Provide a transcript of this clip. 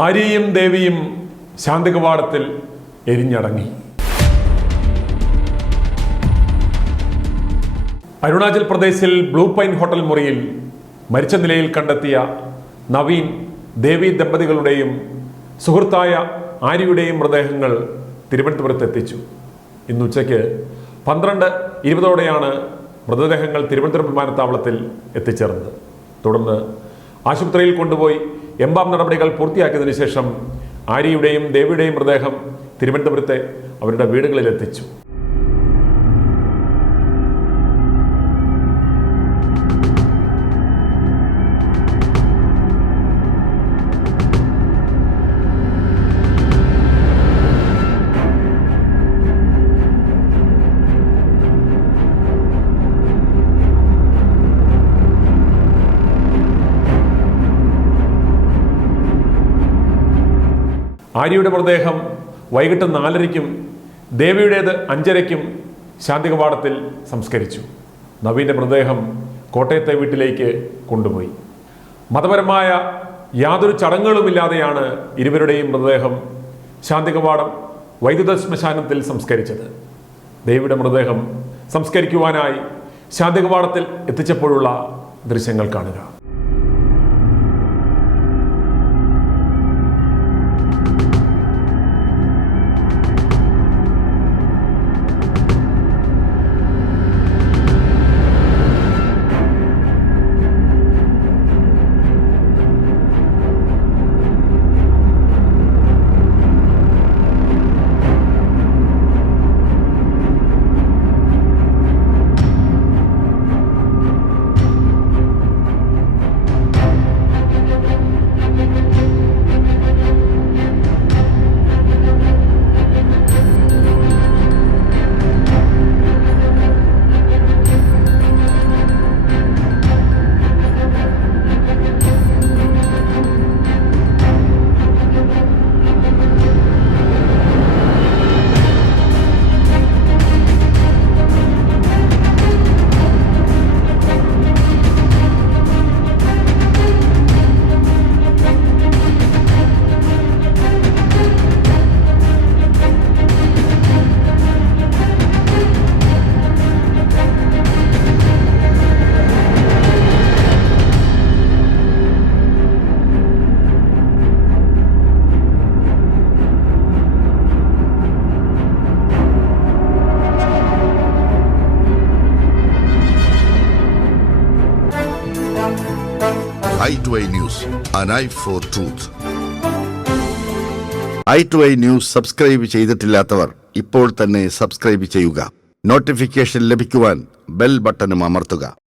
ആര്യയും ദേവിയും ശാന്തികവാടത്തിൽ എരിഞ്ഞടങ്ങി. അരുണാചൽ പ്രദേശിൽ blue pine hotel മുറിയിൽ മരിച്ച നിലയിൽ കണ്ടെത്തിയ നവീൻ, ദേവി ദമ്പതികളുടെയും സുഹൃത്തായ ആര്യയുടെയും മൃതദേഹങ്ങൾ തിരുവനന്തപുരത്ത് എത്തിച്ചു. ഇന്ന് ഉച്ചയ്ക്ക് 12:20 മൃതദേഹങ്ങൾ തിരുവനന്തപുരം വിമാനത്താവളത്തിൽ എത്തിച്ചേർന്നത്. തുടർന്ന് ആശുപത്രിയിൽ കൊണ്ടുപോയി എംബാം നടപടികൾ പൂർത്തിയാക്കിയതിനു ശേഷം ആര്യയുടെയും ദേവിയുടെയും മൃതദേഹം തിരുവനന്തപുരത്തെ അവരുടെ വീടുകളിൽ എത്തിച്ചു. ആര്യയുടെ മൃതദേഹം വൈകിട്ട് 4:30-ക്കും ദേവിയുടേത് 5:30-ക്കും ശാന്തികവാടത്തിൽ സംസ്കരിച്ചു. നവീൻ്റെ മൃതദേഹം കോട്ടയത്തെ വീട്ടിലേക്ക് കൊണ്ടുപോയി. മതപരമായ യാതൊരു ചടങ്ങുകളുമില്ലാതെയാണ് ഇരുവരുടെയും മൃതദേഹം ശാന്തികവാടം വൈദ്യുത ശ്മശാനത്തിൽ സംസ്കരിച്ചത്. ദേവിയുടെ മൃതദേഹം സംസ്കരിക്കുവാനായി ശാന്തികവാടത്തിൽ എത്തിച്ചപ്പോഴുള്ള ദൃശ്യങ്ങൾ കാണുക. i2i News, an eye for truth. i2i News subscribe ചെയ്തിട്ടില്ലാത്തവർ ഇപ്പോൾ തന്നെ സബ്സ്ക്രൈബ് ചെയ്യുക. നോട്ടിഫിക്കേഷൻ ലഭിക്കുവാൻ ബെൽ ബട്ടണും അമർത്തുക.